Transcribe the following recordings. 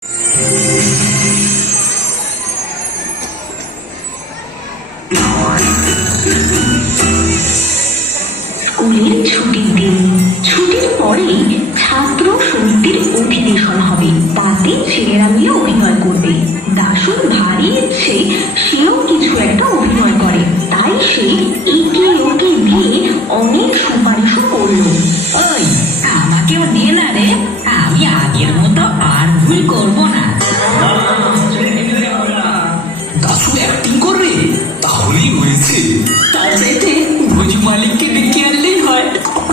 স্কুলের ছুটির দিন। ছুটির পরেই ছাত্র সমিতির অধিবেশন হবে। তাতে ছেলেরা মিলে অভিনয় করবে। দাশুর ভারী ইচ্ছে সেও কিছু একটা অভিনয় করে। তাই সে একে ওকে দিয়ে অনেক সুপারিশও করলো। ওই আমাকেও দে না রে, আমি আগের মতো আর ভুল করবো না। দাশু অ্যাক্টিং করবে, তাহলেই হয়েছে। তার চাইতে ভোজ মালিককে ডেকে আনলেই হয়।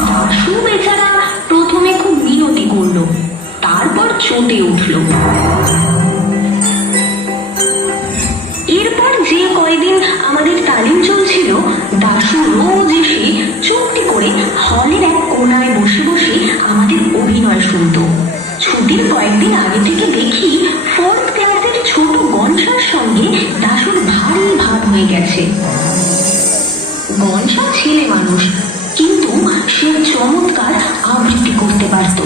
দাশু বেচারা প্রথমে খুব মিনতি করলো, তারপর চটে উঠলো। এরপর যে কয়দিন আমাদের তালিম চলছিল, দাশু রোজ এসে চুপটি করে হলের এক কোনায় বসে বসে আমাদের অভিনয় শুনতো। ছুটির কয়েকদিন আগে থেকে দেখি 4th ক্লাসের ছোট গনসার সঙ্গে দাশুর ভারী ভাব হয়ে গেছে। গনসা ছেলে মানুষ, কিন্তু সে চমৎকার আবৃত্তি করতে পারত।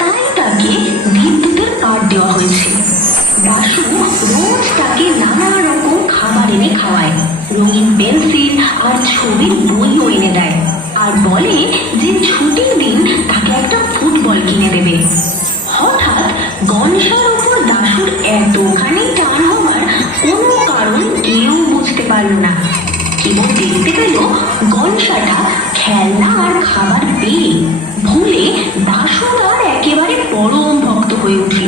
তাই তাকে বিদ্যুতের কার্ড দেওয়া হয়েছে। দাশু রোজ তাকে নানা রকম খাবার এনে খাওয়ায়, রঙিন পেন্সিল আর ছবির বইও এনে দেয়, আর বলে যে ছুটির দিন তাকে একটা ফুটবল কিনে দেবে। হঠাৎ গনসার উপর দাশুর এতখানি টান হবার কোনো কারণ কেউ বুঝতে পারল না। কেবল দেখতে পেল গনসাটা খেলনা আর খাবার পেয়ে ভুলে দাশু তার একেবারে পরম ভক্ত হয়ে উঠল।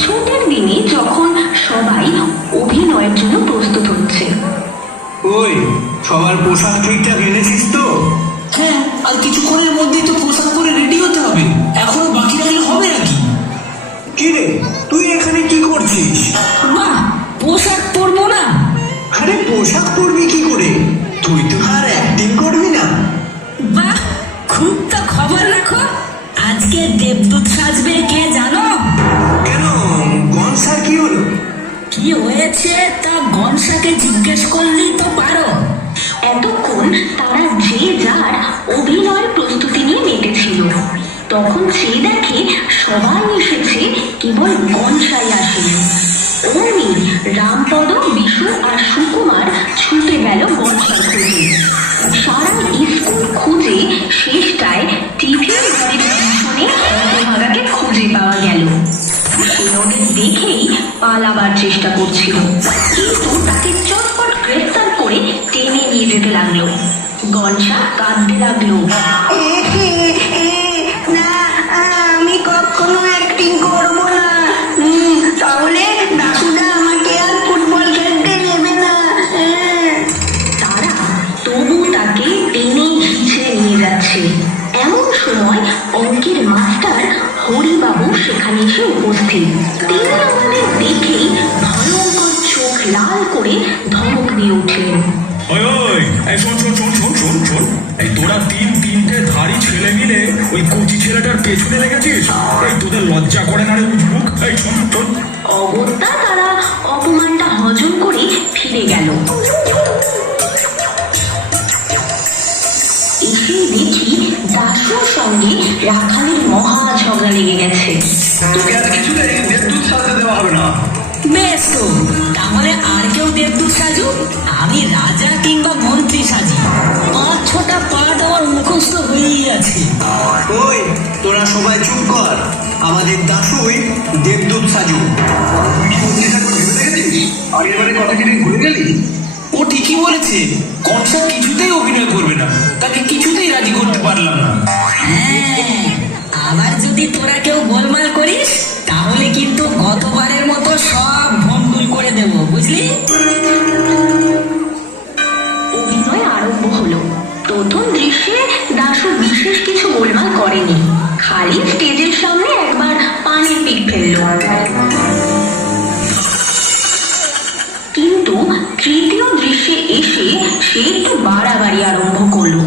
ছুটির দিনে যখন সবাই অভিনয়ের জন্য প্রস্তুত হচ্ছে। ওই সবার পোশাক ঠিকঠাক এনেছিস তো? হ্যাঁ, আর কিছুক্ষণের মধ্যেই তো পোশাক পরে রেডি হতে হবে। এখনো বাকি রাখলে হবে নাকি? কি রে, তুই এখানে কি করছিস? বাহ, পোশাক পরবো না? আরে পোশাক পরবি কি করে? তুই তো আর অ্যাক্টিং করবি না। বাহ, খুব তো খবর রাখো। আজকে দেবদূত সাজবে কে জানো? কেন, গনসার কি হলো? কি হয়েছে তা গনসাকে জিজ্ঞেস করলেই তো পারো। এতক্ষণ তারা যে যার অভিনয়ের প্রস্তুতি নিয়ে মেতেছিল। তখন সে দেখে সবাই এসেছে, কেবল গনসাই আসেনি। অমনি রামপদ, বিশু আর সুকুমার ছুটে গেল গনসার খোঁজে। সারা স্কুল খুঁজে শেষটায় টিফিন ঘরের পিছনে হতভাগাকে খুঁজে পাওয়া গেল। সে ওদের দেখেই পালাবার চেষ্টা করছিল, কিন্তু তাকে চটপট গ্রেফতার করে টেনে নিয়ে যেতে লাগলো। গনসা কাঁদতে লাগলো। না, আমি কখনো অ্যাক্টিং করব না। তাহলে দাশুদা আমাকে আর ফুটবল খেলতে নেবে না। তারা তবু তাকে টেনে খিঁচে নিয়ে যাচ্ছে। এমন সময় অঙ্কের মাস্টার হরিবাবু সেখানে এসে উপস্থিত। তিনি আমাদের দেখেই ভয়ঙ্কর চোখ লাল করে ধমক দিয়ে উঠলেন। ওই ওই এই শোন শোন শোন শোন শোন শোন, এই তোরা তিনটে ধাড়ি ছেলে মিলে ওই কচি ছেলেটার পেছনে লেগেছিস। এই তোদের লজ্জা করে না রে উজবুক? এই শোন শোন। অগত্যা তারা অপমানটা হজম করে ফিরে গেল। এসে দেখি দাশুর সঙ্গে রাখালের মহা ঝগড়া লেগে গেছে। তোকে আজ কিছুতেই দেবদূত সাজতে দেওয়া হবে না। বেশ তো, তাহলে আর কেউ দেবদূত সাজু, আমি রাজা কিংবা মন্ত্রী সাজি। 5-6টা পাঠ আমার মুখস্থ হয়েই আছে। ওই তোরা সবাই চুপ কর, আমাদের দাশুই দেবদূত সাজু। তুই কি মন্ত্রী সাজু ভেবে দেখেছিস? আগের বারে কথা কি ভুলে গেলি? ও ঠিকই বলেছে, গনসা কিছুতেই অভিনয় করবে না, তাকে কিছুতেই রাজি করতে পারলাম না। হ্যাঁ, আবার যদি তোরা কেউ গোলমাল করিস তাহলে কিন্তু গতবারের মতো সব ভণ্ডুল করে দেব, বুঝলি? অভিনয় আরম্ভ হলো। প্রথম দৃশ্যে দাশু বিশেষ কিছু গোলমাল করেনি, খালি স্টেজের সামনে একবার পানির পিক ফেললো। কিন্তু তৃতীয় দৃশ্যে এসে সে একটু বাড়াবাড়ি আরম্ভ করলো।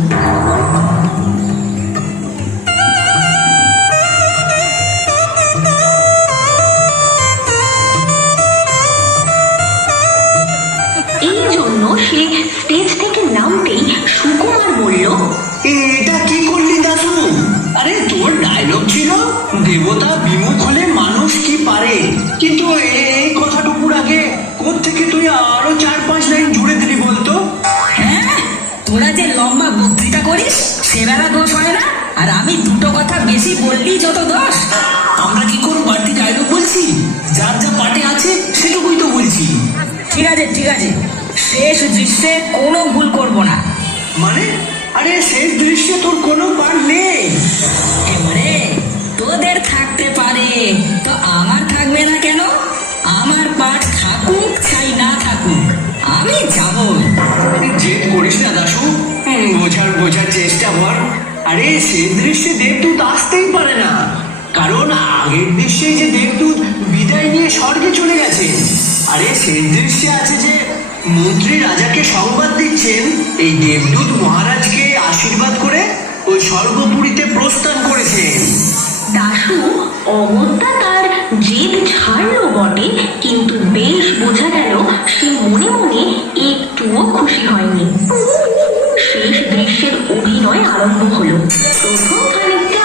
এই জন্য সে স্টেজ থেকে নামতেই সুকুমার বলল, এটা কি করলি দাশু? আরে তোর ডায়লগ ছিল দেবতা বিমুখ হলে মানুষ কি পারে বললি যত দোষ। আমরা কি কোনো বাড়তি ডায়লগ বলছি? যার যা পাটে আছে সেটুকুই তো বলছি। ঠিক আছে ঠিক আছে, শেষ দৃশ্যে কোনো ভুল করব না। মানে আরে শেষ দৃশ্যে তোর কোনো পার নেই? এবারে তোদের থাকতে পারে তো আমার থাকবে না কেন? আমার পাঠ থাকুক চাই না থাকুক, আমি যাবই। জেদ করিস না দাশু, বোঝার চেষ্টা কর। আরে শেষ দৃশ্যে দেবদূত আসতেই পারে না, কারণ আগের দৃশ্যে যে দেবদূত বিদায় নিয়ে স্বর্গে চলে গেছে। আরে শেষ দৃশ্যে আছে যে মন্ত্রী রাজাকে সংবাদ দিচ্ছেন এই দেবদূত মহারাজকে আশীর্বাদ করে ওই স্বর্গপুরীতে প্রস্থান করেছেন। দাশু অগত্যা তার জেদ ছাড়লো বটে, কিন্তু বেশ বোঝা গেল সে মনে মনে একটুও খুশি হয়নি। শেষ দৃশ্যের অভিনয় আরম্ভ হলো। প্রথম খানিকটা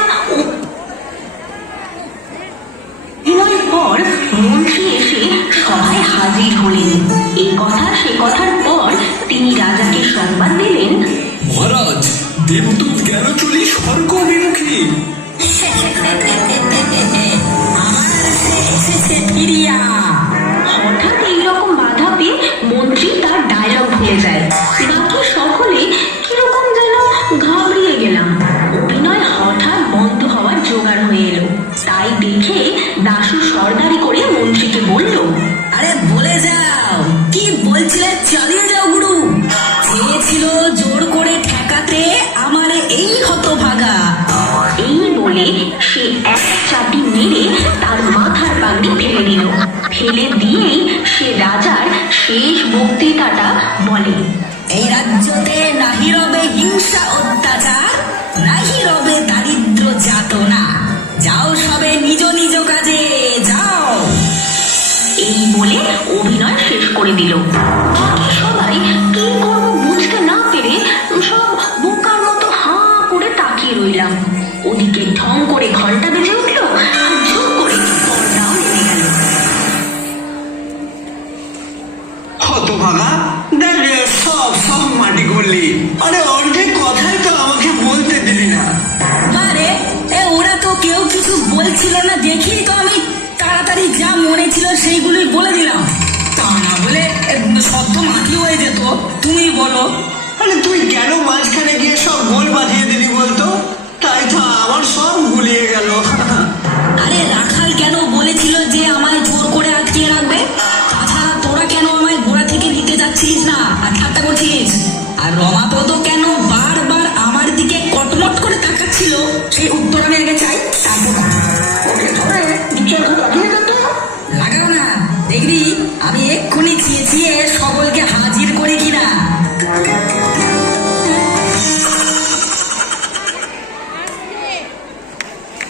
অভিনয়ের পর মন্ত্রী এসে সভায় হাজির হলেন। এই কথা সে কথার পর তিনি রাজাকে সংবাদ দিলেন, মহারাজ, দেবদূত গেল চলি স্বর্গ অভিমুখী। হঠাৎ এইরকম বাধা পেয়ে মন্ত্রী তার ডায়লগ ভুলে যায়। বাকি সকলে কিরকম যেন ঘাবড়িয়ে গেলাম। অভিনয় হঠাৎ বন্ধ হওয়ার জোগাড় হয়ে এলো। তাই দেখে দাশু সর্দারি করে মন্ত্রীকে বলল, আরে বলে যাও, কি বলছিলে চালিয়ে যাও গুরু। চেয়েছিল জোর করে ঠেকাতে আমার এই হতভাগা। এই বলে সে এক চাটি মেরে তার মাথার পাগড়ি ফেলে দিল। ফেলে দিয়েই সে রাজার শেষ বক্তৃতাটা বলে, এই রাজ্যতে নাহি রবে হিংসা অত্যাচার, নাহি রবে দারিদ্র যাতনা। যাও সবে নিজ নিজ কাজে যাও। এই বলে অভিনয় শেষ করে দিল। বাকি সবাই কি করব বুঝতে না পেরে সব বোকার মতো হাঁ করে তাকিয়ে রইলাম। ওদিকে ঢং করে ঘন্টা বেজে উঠলো, আর ঝুঁ করে পর্দাও নেমে গেল। হতভাগা, দেখ সব মাটি করলি। আরে অর্ধেক কথাই তো আমাকে বলতে দিলি না। আরে ওরা তো কেউ কিছু বলছিল না দেখি তো আমি তাড়াতাড়ি যা মনে ছিল সেইগুলোই বলে দিলাম। তা না বলে সদ্য মাটি হয়ে যেত। তুমি বলো। আরে তুই কেন মাঝখানে গিয়ে সব গোল বাঁধিয়ে দিলি বলতো? তাই তো আমার সব গুলিয়ে গেল। আরে রাখাল কেন বলেছিল যে আমায় জোর করে আটকিয়ে রাখবে? তাছাড়া তোরা কেন আমায় গোড়া থেকে নিতে যাচ্ছিস না আর ঠাট্টা করছিস? আর রমাপদ কেন